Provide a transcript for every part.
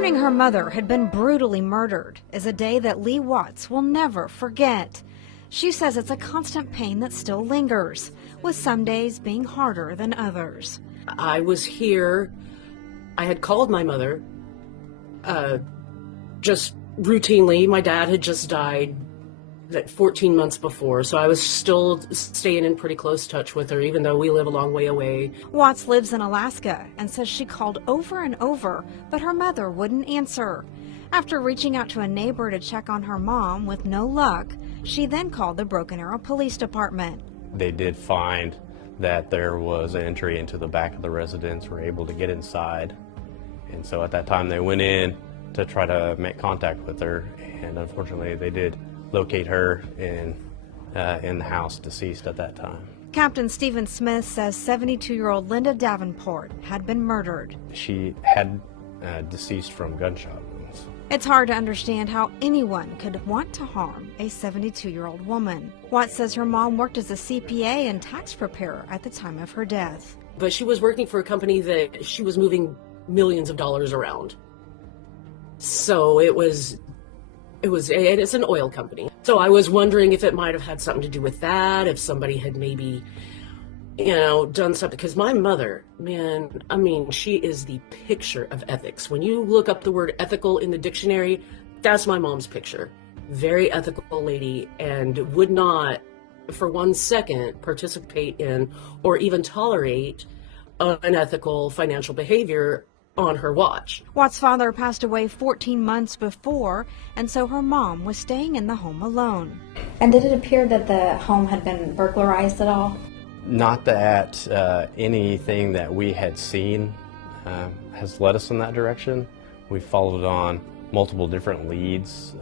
Learning her mother had been brutally murdered is a day that Lee Watts will never forget. She says it's a constant pain that still lingers, with some days being harder than others. I was here. I had called my mother just routinely. My dad had just died 14 months before, so I was still staying in pretty close touch with her, even though we live a long way away. Watts lives in Alaska and says she called over and over, but her mother wouldn't answer. After reaching out to a neighbor to check on her mom with no luck, she then called the Broken Arrow Police Department. They did find that there was an entry into the back of the residence, were able to get inside. And so at that time they went in to try to make contact with her, and unfortunately they did locate her in the house, deceased at that time. Captain Stephen Smith says 72-year-old Linda Davenport had been murdered. She had deceased from gunshot wounds. It's hard to understand how anyone could want to harm a 72-year-old woman. Watts says her mom worked as a CPA and tax preparer at the time of her death. But she was working for a company that she was moving millions of dollars around. So it's an oil company. So I was wondering if it might have had something to do with that, if somebody had maybe, done something. Because my mother, man, I mean, she is the picture of ethics. When you look up the word ethical in the dictionary, that's my mom's picture. Very ethical lady, and would not for 1 second participate in or even tolerate unethical financial behavior on her watch. Watts' father passed away 14 months before, and so her mom was staying in the home alone. And did it appear that the home had been burglarized at all? Not that anything that we had seen has led us in that direction. We followed on multiple different leads,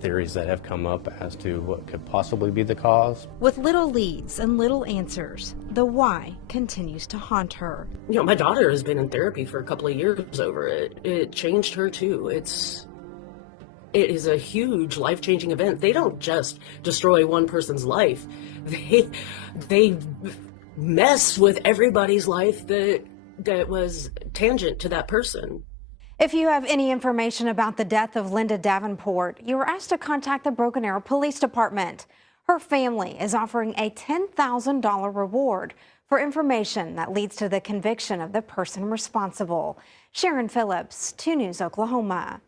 theories that have come up as to what could possibly be the cause. With little leads and little answers, the why continues to haunt her. My daughter has been in therapy for a couple of years over it. It changed her too. It is a huge life-changing event. They don't just destroy one person's life. They mess with everybody's life that was tangent to that person. If you have any information about the death of Linda Davenport, you are asked to contact the Broken Arrow Police Department. Her family is offering a $10,000 reward for information that leads to the conviction of the person responsible. Sharon Phillips, 2 News, Oklahoma.